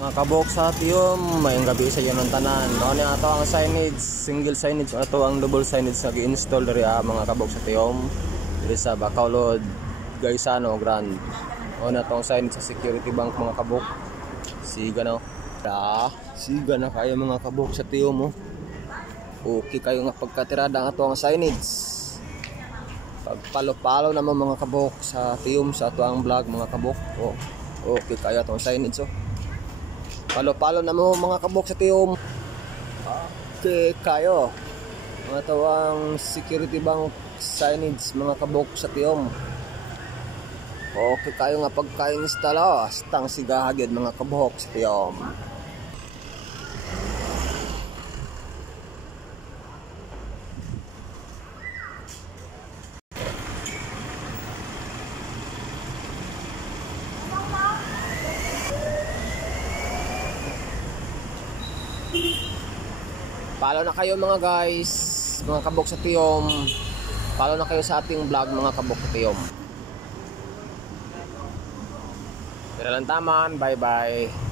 Mga kabok sa tiyom, mayong gabi sa iyo ng tanan. Mao ni ato ang signage, single signage ato ang double signage nga gi-install diri mga kabok sa tiyom. Diri sa Bacolod, Gaisano, Grand. Mao na tong signage sa Security Bank mga kabok. Siga na. Siga na kayo mga kabok sa tiyom mo. Okay kayo nga pagkatirada ang ato ang signage. Pagpalo-palo naman mga kabok sa tiyom sa ato ang vlog mga kabok. Okay kayo atong signage Palo-palo na mo mga kabok sa tiyom. Okay kayo. Mga tawang Security Bank signage mga kabok sa tiyom. Okay kayo nga pagka-install stang sigahagid mga kabok sa tiyom. Follow na kayo mga guys, mga kabok sa tiyom. Follow na kayo sa ating vlog mga kabok sa tiyom. Tira lang taman, bye bye.